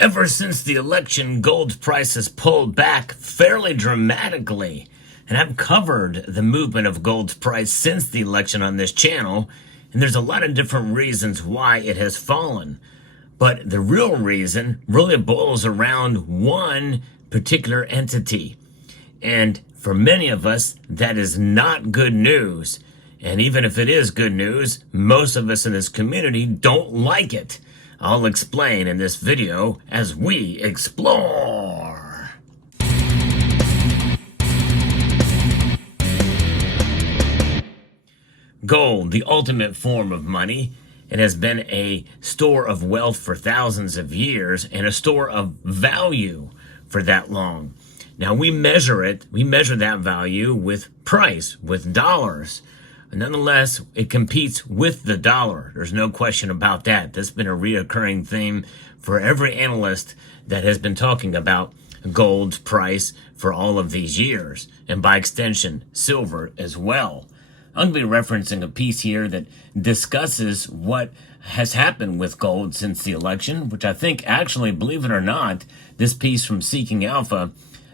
Ever since the election, gold's price has pulled back fairly dramatically. And I've covered the movement of gold's price since the election on this channel, and there's a lot of different reasons why it has fallen. But the real reason really boils around one particular entity. And for many of us, that is not good news. And even if it is good news, most of us in this community don't like it. I'll explain in this video as we explore. Gold, the ultimate form of money. It has been a store of wealth for thousands of years and a store of value for that long. Now we measure that value with price, with dollars. Nonetheless, it competes with the dollar. There's no question about that. That's been a reoccurring theme for every analyst that has been talking about gold's price for all of these years, and by extension, silver as well. I'm going to be referencing a piece here that discusses what has happened with gold since the election, which I think actually, believe it or not, this piece from Seeking Alpha,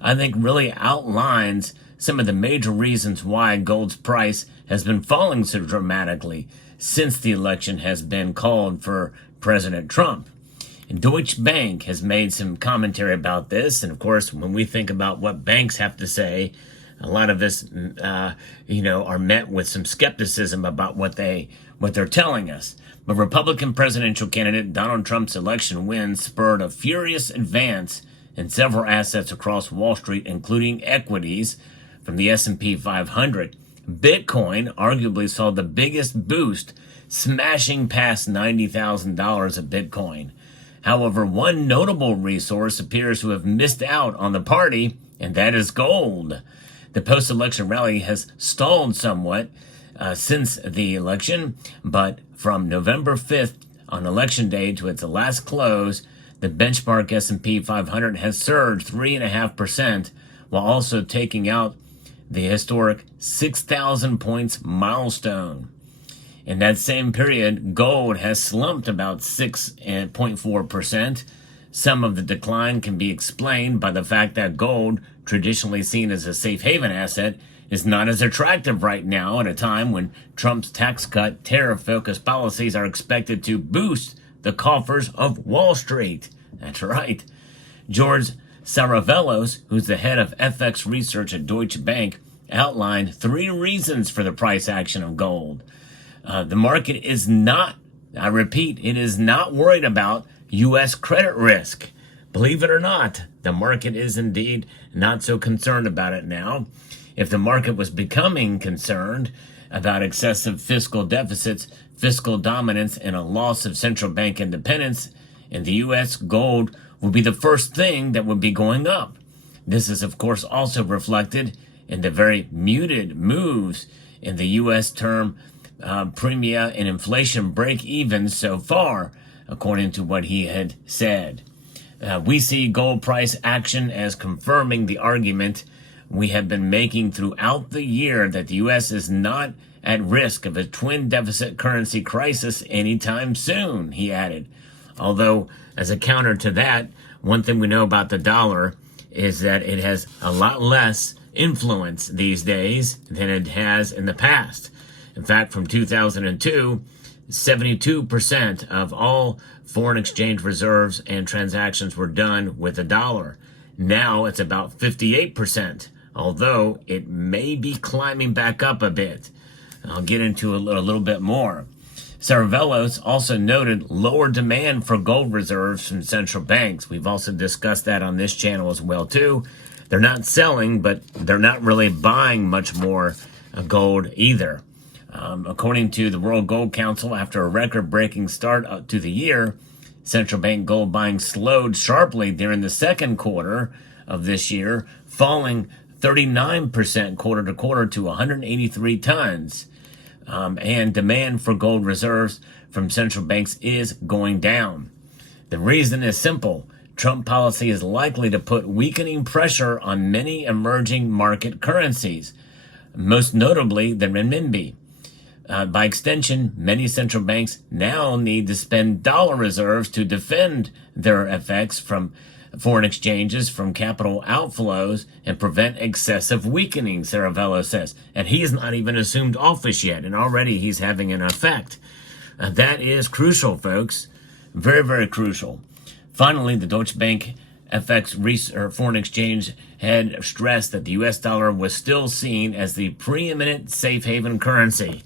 I think really outlines some of the major reasons why gold's price has been falling so dramatically since the election has been called for President Trump. And Deutsche Bank has made some commentary about this. And of course, when we think about what banks have to say, a lot of us, are met with some skepticism about what they're telling us. But Republican presidential candidate Donald Trump's election win spurred a furious advance in several assets across Wall Street, including equities from the S&P 500. Bitcoin arguably saw the biggest boost, smashing past $90,000 of Bitcoin. However, one notable resource appears to have missed out on the party, and that is gold. The post-election rally has stalled somewhat since the election, but from November 5th on election day to its last close, the benchmark S&P 500 has surged 3.5%, while also taking out the historic 6,000 points milestone. In that same period, gold has slumped about 6.4%. Some of the decline can be explained by the fact that gold, traditionally seen as a safe haven asset, is not as attractive right now at a time when Trump's tax cut, tariff-focused policies are expected to boost the coffers of Wall Street. That's right. George Saravelos, who's the head of FX research at Deutsche Bank, outlined 3 reasons for the price action of gold. The market is not, I repeat, it is not worried about U.S. credit risk. Believe it or not, the market is indeed not so concerned about it now. If the market was becoming concerned about excessive fiscal deficits, fiscal dominance, and a loss of central bank independence in the U.S., gold would be the first thing that would be going up. This is, of course, also reflected in the very muted moves in the U.S. term premia and inflation break-even so far, according to what he had said. We see gold price action as confirming the argument we have been making throughout the year that the U.S. is not at risk of a twin deficit currency crisis anytime soon, he added. Although, as a counter to that, one thing we know about the dollar is that it has a lot less influence these days than it has in the past. In fact, from 2002, 72% of all foreign exchange reserves and transactions were done with the dollar. Now it's about 58%, although it may be climbing back up a bit. I'll get into a little bit more. Saravelos also noted lower demand for gold reserves from central banks. We've also discussed that on this channel as well, too. They're not selling, but they're not really buying much more gold either. According to the World Gold Council, after a record-breaking start to the year, central bank gold buying slowed sharply during the second quarter of this year, falling 39% quarter to quarter to 183 tons. And demand for gold reserves from central banks is going down. The reason is simple. Trump policy is likely to put weakening pressure on many emerging market currencies, most notably the renminbi. By extension, many central banks now need to spend dollar reserves to defend their FX from foreign exchanges, from capital outflows, and prevent excessive weakening, Saravello says. And he's not even assumed office yet, and already he's having an effect. That is crucial, folks. Very, very crucial. Finally, the Deutsche Bank FX foreign exchange head stressed that the U.S. dollar was still seen as the preeminent safe haven currency.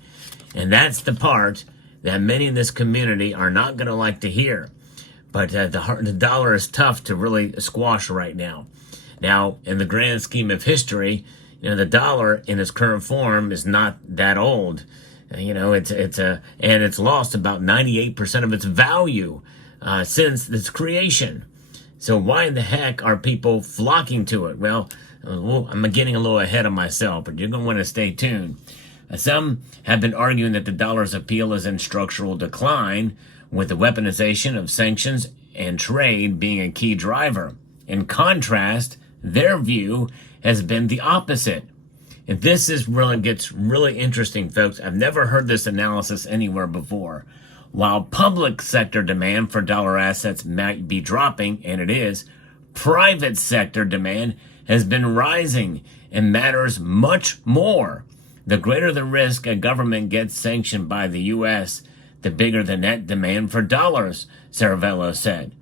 And that's the part that many in this community are not going to like to hear. But the dollar is tough to really squash right now. Now, in the grand scheme of history, the dollar in its current form is not that old. It's lost about 98% of its value since its creation. So why in the heck are people flocking to it? Well, I'm getting a little ahead of myself, but you're going to want to stay tuned. Some have been arguing that the dollar's appeal is in structural decline, with the weaponization of sanctions and trade being a key driver. In contrast, their view has been the opposite. And this gets really interesting, folks. I've never heard this analysis anywhere before. While public sector demand for dollar assets might be dropping, and it is, private sector demand has been rising and matters much more. The greater the risk a government gets sanctioned by the U.S., the bigger the net demand for dollars, Saravello said.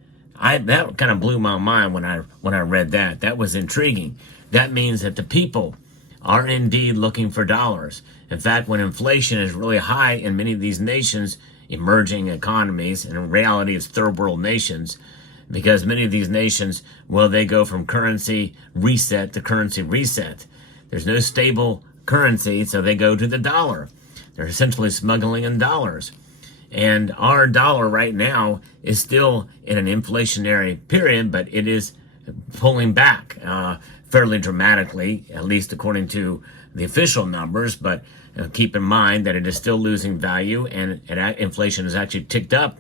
That kind of blew my mind when I read that. That was intriguing. That means that the people are indeed looking for dollars. In fact, when inflation is really high in many of these nations, emerging economies, and in reality it's third world nations, because many of these nations, they go from currency reset to currency reset. There's no stable currency, so they go to the dollar. They're essentially smuggling in dollars. And our dollar right now is still in an inflationary period, but it is pulling back fairly dramatically, at least according to the official numbers. But keep in mind that it is still losing value, and inflation has actually ticked up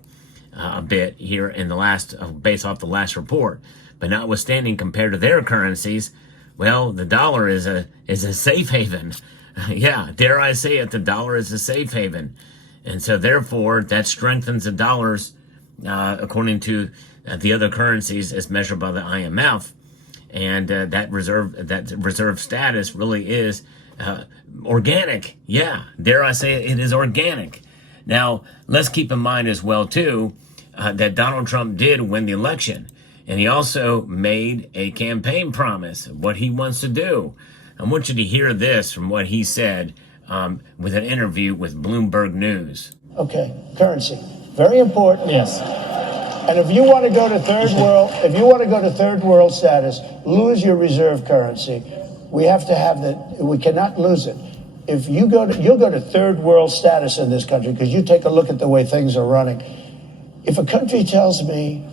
a bit here in the last, based off the last report. But notwithstanding, compared to their currencies, the dollar is a safe haven. Yeah, dare I say it, the dollar is a safe haven. And so therefore, that strengthens the dollars, according to the other currencies as measured by the IMF. And that reserve status really is organic. Yeah, dare I say it is organic. Now, let's keep in mind as well, too, that Donald Trump did win the election. And he also made a campaign promise of what he wants to do. I want you to hear this from what he said with an interview with Bloomberg News. Okay, currency, very important. Yes. And if you want to go to third world status, lose your reserve currency. We have to have that. We cannot lose it. If you'll go to third world status in this country, because you take a look at the way things are running. If a country tells me,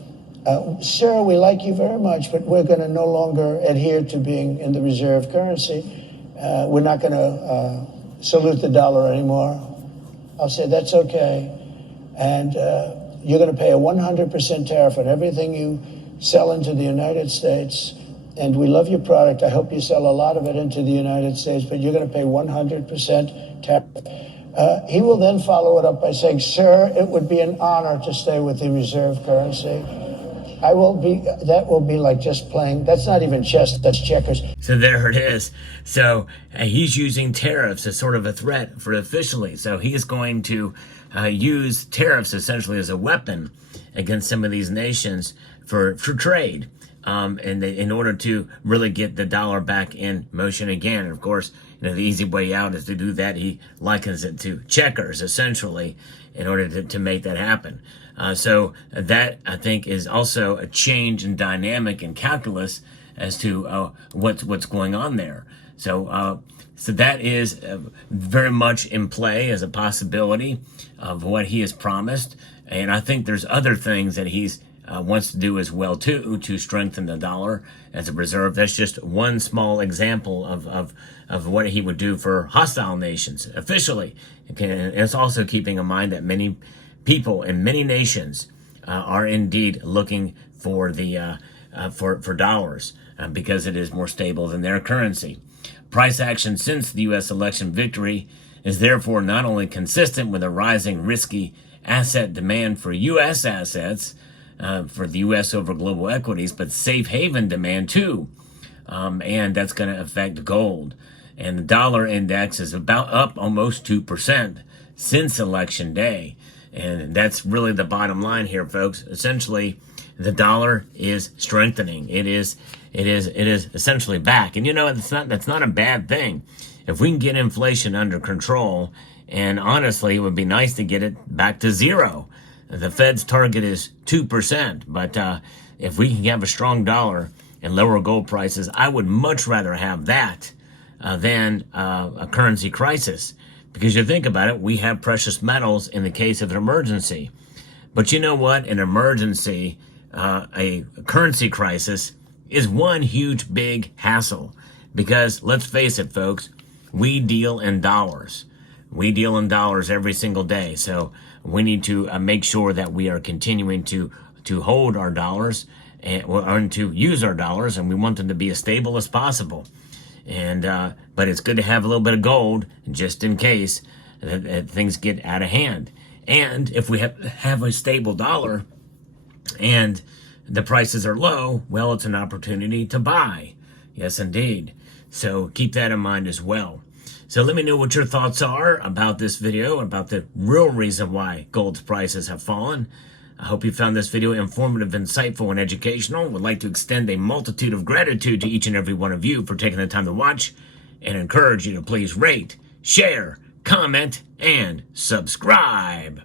sir, we like you very much, but we're going to no longer adhere to being in the reserve currency. We're not going to salute the dollar anymore. I'll say that's okay. And you're going to pay a 100% tariff on everything you sell into the United States. And we love your product. I hope you sell a lot of it into the United States, but you're going to pay 100% tariff. He will then follow it up by saying, sir, it would be an honor to stay with the reserve currency. That will be like just playing. That's not even chess, that's checkers. So there it is. So he's using tariffs as sort of a threat for officially. So he's going to use tariffs essentially as a weapon against some of these nations for trade. And in order to really get the dollar back in motion again. And of course, the easy way out is to do that. He likens it to checkers, essentially, in order to make that happen. So that, I think, is also a change in dynamic and calculus as to what's going on there. So that is very much in play as a possibility of what he has promised. And I think there's other things that he's wants to do as well, too, to strengthen the dollar as a reserve. That's just one small example of what he would do for hostile nations officially. And it's also keeping in mind that many people in many nations are indeed looking for the for dollars because it is more stable than their currency. Price action since the U.S. election victory is therefore not only consistent with a rising risky asset demand for U.S. assets, for the U.S. over global equities, but safe haven demand too. And that's going to affect gold. And the dollar index is about up almost 2% since election day. And that's really the bottom line here, folks. Essentially, the dollar is strengthening. It is essentially back. And that's not a bad thing. If we can get inflation under control, and honestly, it would be nice to get it back to zero. The Fed's target is 2%, but if we can have a strong dollar and lower gold prices, I would much rather have that than a currency crisis. Because you think about it, we have precious metals in the case of an emergency. But you know what? An emergency, a currency crisis, is one huge big hassle. Because let's face it, folks, we deal in dollars. We deal in dollars every single day. So we need to make sure that we are continuing to hold our dollars and to use our dollars, and we want them to be as stable as possible. And but it's good to have a little bit of gold just in case things get out of hand. And if we have a stable dollar and the prices are low, well, it's an opportunity to buy. Yes, indeed. So keep that in mind as well. So let me know what your thoughts are about this video, about the real reason why gold's prices have fallen. I hope you found this video informative, insightful, and educational. Would like to extend a multitude of gratitude to each and every one of you for taking the time to watch, and encourage you to please rate, share, comment, and subscribe.